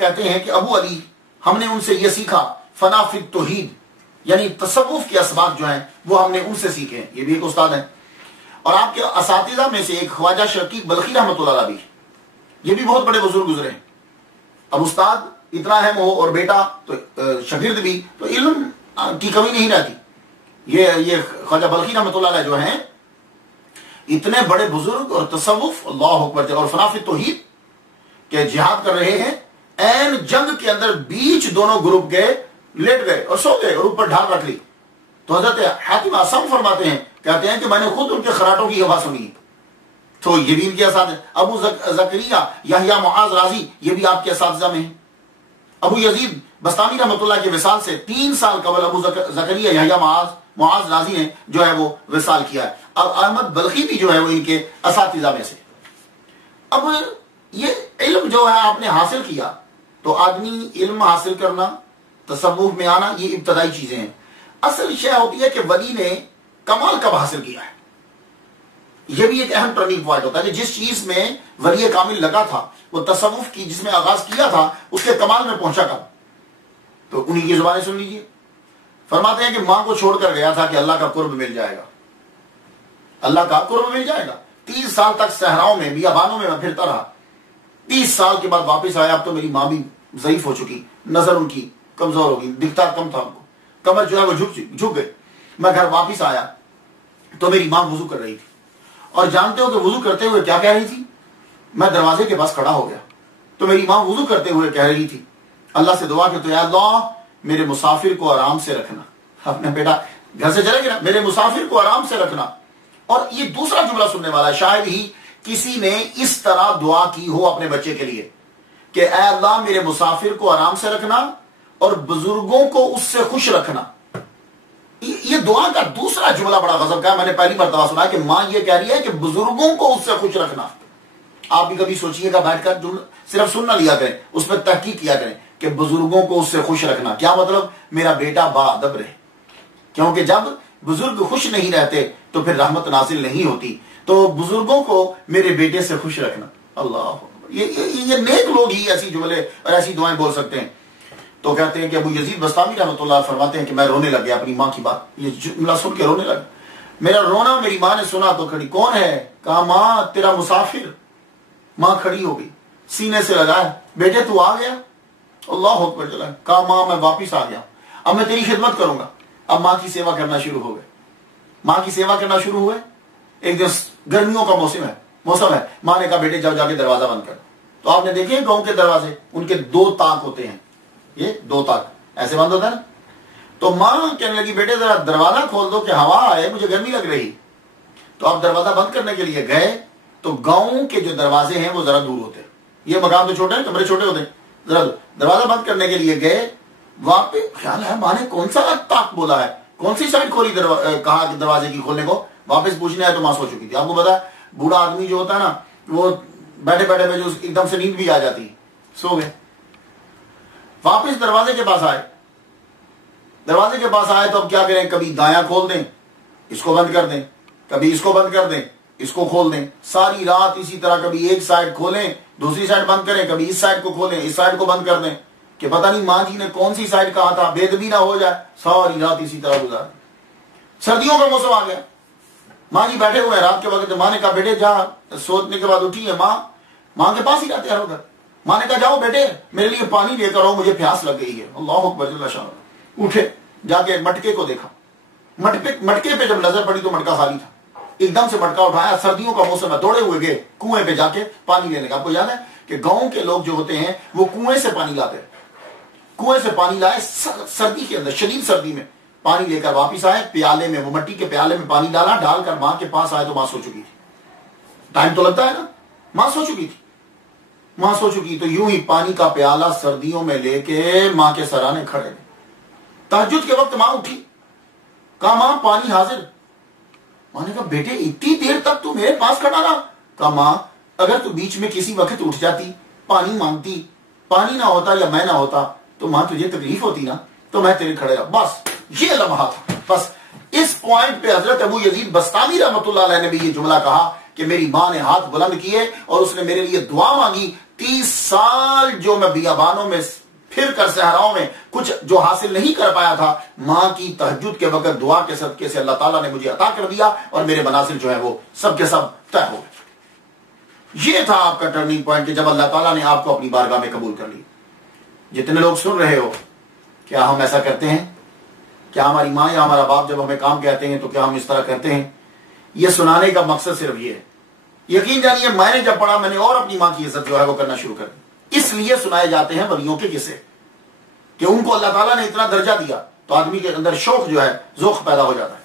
کہتے ہیں کہ ابو علی ہم نے ان سے یہ سیکھا فنا فی التوحید، یعنی تصوف کے اسباق جو ہیں وہ ہم نے ان سے سیکھے ہیں. یہ بھی ایک استاد ہیں. اور آپ کے اساتذہ میں سے ایک خواجہ شقیق بلخی رحمۃ اللہ علیہ بھی، یہ بھی بہت بڑے بزرگ گزرے ہیں. اب استاد اتنا اہم ہو اور بیٹا تو شاگرد بھی، تو علم کی کمی نہیں رہتی. یہ خواجہ بلخی رحمۃ اللہ علیہ جو ہیں اتنے بڑے بزرگ اور تصوف اللہ اکبر اور فنا فی التوحید کہ جہاد کر رہے ہیں، این جنگ کے اندر بیچ دونوں گروپ کے لیٹ گئے اور سو گئے اور اوپر ڈھال رکھ لی. تو حضرت حاتم اصم فرماتے ہیں، کہتے ہیں کہ میں نے خود ان کے خراٹوں کی آواز سنی. تو یہ بھی ان کے اساتذہ. ابو زکریا یحییٰ معاذ رازی یہ بھی آپ کے اساتذہ میں ہیں. ابو یزید بستامی رحمۃ اللہ کے وصال سے 3 سال قبل ابو زکریا یحییٰ معاذ رازی نے جو ہے وہ وصال کیا ہے. اب احمد بلخی بھی جو ہے وہ ان کے اساتذہ میں سے. اب یہ علم جو ہے آپ نے حاصل کیا، تو آدمی علم حاصل کرنا، تصوف میں آنا، یہ ابتدائی چیزیں ہیں. اصل شے ہوتی ہے کہ ولی نے کمال کب حاصل کیا ہے. یہ بھی ایک اہم ٹرننگ پوائنٹ ہوتا ہے کہ جس چیز میں ولی کامل لگا تھا، وہ تصوف کی جس میں آغاز کیا تھا، اس کے کمال میں پہنچا کب. تو انہی کی زبانیں سن لیجیے. فرماتے ہیں کہ ماں کو چھوڑ کر گیا تھا کہ اللہ کا قرب مل جائے گا، اللہ کا قرب مل جائے گا. 30 سال تک صحراؤں میں بیابانوں میں پھرتا رہا. 30 سال کے بعد واپس آیا. اب تو میری ماں بھی ضعیف ہو چکی، نظر ان کی کمزور ہو گئی، دکھتا کم تھا ان کو، کمر جو ہے وہ جھک گئے. میں گھر واپس آیا تو میری ماں وضو کر رہی تھی، اور جانتے ہو کہ وضو کرتے ہوئے کیا کہہ رہی تھی؟ میں دروازے کے پاس کھڑا ہو گیا تو میری ماں وضو کرتے ہوئے کہہ رہی تھی اللہ سے دعا کہ تو یا اللہ میرے مسافر کو آرام سے رکھنا. اپنے بیٹا گھر سے چلے گیا، میرے مسافر کو آرام سے رکھنا. اور یہ دوسرا جملہ سننے والا ہے، شاید ہی کسی نے اس طرح دعا کی ہو اپنے بچے کے لیے کہ اے اللہ میرے مسافر کو آرام سے رکھنا اور بزرگوں کو اس سے خوش رکھنا. یہ دعا کا دوسرا جملہ بڑا غضب کا ہے. میں نے پہلی مرتبہ سنا کہ ماں یہ کہہ رہی ہے کہ بزرگوں کو اس سے خوش رکھنا. آپ بھی کبھی سوچئے گا بیٹھ کر، صرف سن نہ لیا کریں، اس پہ تحقیق کیا کریں کہ بزرگوں کو اس سے خوش رکھنا کیا مطلب؟ میرا بیٹا باادب رہے، کیونکہ جب بزرگ خوش نہیں رہتے تو پھر رحمت نازل نہیں ہوتی. تو بزرگوں کو میرے بیٹے سے خوش رکھنا. اللہ، یہ نیک لوگ ہی ایسی جملے اور ایسی دعائیں بول سکتے ہیں. تو کہتے ہیں کہ ابو یزید بستامی رحمۃ اللہ فرماتے ہیں کہ میں رونے لگ گیا اپنی ماں کی بات، یہ جملہ سن کے رونے لگا. میرا رونا میری ماں نے سنا تو کھڑی، کون ہے؟ کہا ماں تیرا مسافر. ماں کھڑی ہو گئی، سینے سے لگایا، بیٹے تو آ گیا؟ اللہ اکبر چلا. کہا ماں میں واپس آ گیا، اب میں تیری خدمت کروں گا. اب ماں کی سیوا کرنا شروع ہو گئے، ماں کی سیوا کرنا شروع ہوئے. ایک دن گرمیوں کا موسم ہے. ماں نے کہا بیٹے جاؤ جا کے دروازہ بند کر. تو آپ نے دیکھے گاؤں کے دروازے، ان کے 2 تاک ہوتے ہیں، یہ 2 تاک ایسے بند ہوتا ہے نا. تو ماں کہنے لگی بیٹے ذرا دروازہ کھول دو کہ ہوا آئے، مجھے گرمی لگ رہی. تو آپ دروازہ بند کرنے کے لیے گئے تو گاؤں کے جو دروازے ہیں وہ ذرا دور ہوتے ہیں. یہ مکان تو چھوٹے ہیں، کمرے چھوٹے ہوتے ہیں. ذرا دروازہ بند کرنے کے لیے گئے، واپس خیال ہے ماں نے کون سا تاک بولا ہے، کون سی سائڈ کھولی، کہا کہ دروازے کی کھولنے کو. واپس پوچھنے آئے تو ماں سو چکی تھی. آپ کو پتا بوڑھا آدمی جو ہوتا ہے نا، وہ بیٹھے بیٹھے میں جو ایک دم سے نیند بھی آ جاتی، سو گئے. واپس دروازے کے پاس آئے تو اب کیا کریں؟ کبھی دایاں کھول دیں، اس کو بند کر دیں، کبھی اس کو بند کر دیں، اس کو کھول دیں. ساری رات اسی طرح، کبھی ایک سائڈ کھولیں دوسری سائڈ بند کریں، کبھی اس سائڈ کو کھولیں اس سائڈ کو بند کر دیں، کہ پتہ نہیں ماں جی نے کون سی سائڈ کہا تھا، بے ادبی نہ ہو جائے. ساری رات اسی طرح گزار. سردیوں کا موسم آ گیا، ماں جی بیٹھے ہوئے ہیں رات کے وقت. ماں نے کہا بیٹے جا، سونے کے بعد اٹھی ہے ماں کے پاس ہی رہتے ہیں. ماں نے کہا جاؤ بیٹے میرے لیے پانی لے کر آؤ، مجھے پیاس لگ گئی ہے. اللہ اکبر جل شانہ. اٹھے، جا کے مٹکے کو دیکھا، مٹکے پہ جب نظر پڑی تو مٹکا خالی تھا. ایک دم سے مٹکا اٹھایا، سردیوں کا موسم ہے، دوڑے ہوئے گئے کنویں پہ جا کے پانی لینے کا. آپ کو یاد ہے کہ گاؤں کے لوگ جو ہوتے ہیں وہ کنویں سے پانی لاتے ہیں. کنویں سے پانی لائے سردی کے اندر، شدید سردی میں پانی لے کر واپس آئے. پیالے میں، وہ مٹی کے پیالے میں پانی ڈالا، ڈال کر ماں کے پاس آئے تو ماں سو چکی تھی. ٹائم تو لگتا ہے نا، ماں سو چکی. تو یوں ہی پانی کا پیالہ سردیوں میں لے کے ماں کے سرانے کھڑے تھے. تہجد کے وقت ماں اٹھی، کہا ماں پانی حاضر. ماں نے کہا بیٹے اتنی دیر تک تو میرے پاس کھڑا رہا. کہا ماں اگر تو بیچ میں کسی وقت اٹھ جاتی، پانی مانگتی، پانی نہ ہوتا یا میں نہ ہوتا تو ماں تجھے تکلیف ہوتی نا، تو میں تیرے کھڑے رہا. بس یہ لمحہ تھا. بس اس پوائنٹ پہ حضرت ابو یزید بستامی رحمۃ اللہ علیہ نے بھی یہ جملہ کہا کہ میری ماں نے ہاتھ بلند کیے اور اس نے میرے لیے دعا مانگی. 30 سال جو میں بیابانوں میں پھر کر صحراؤں میں کچھ جو حاصل نہیں کر پایا تھا، ماں کی تہجد کے وقت دعا کے صدقے سے اللہ تعالیٰ نے مجھے عطا کر دیا، اور میرے منازل جو ہے وہ سب کے سب طے ہو گئے۔ یہ تھا آپ کا ٹرننگ پوائنٹ کہ جب اللہ تعالیٰ نے آپ کو اپنی بارگاہ میں قبول کر لی۔ جتنے لوگ سن رہے ہو، کیا ہم ایسا کرتے ہیں؟ کیا ہماری ماں یا ہمارا باپ جب ہمیں کام کہتے ہیں تو کیا ہم اس طرح کرتے ہیں؟ یہ سنانے کا مقصد صرف یہ ہے۔ یقین جانیے میں نے جب پڑھا، میں نے اور اپنی ماں کی عزت جو ہے وہ کرنا شروع کر دی۔ اس لیے سنائے جاتے ہیں ولیوں کے قصے کہ ان کو اللہ تعالیٰ نے اتنا درجہ دیا تو آدمی کے اندر شوق جو ہے ذوق پیدا ہو جاتا ہے۔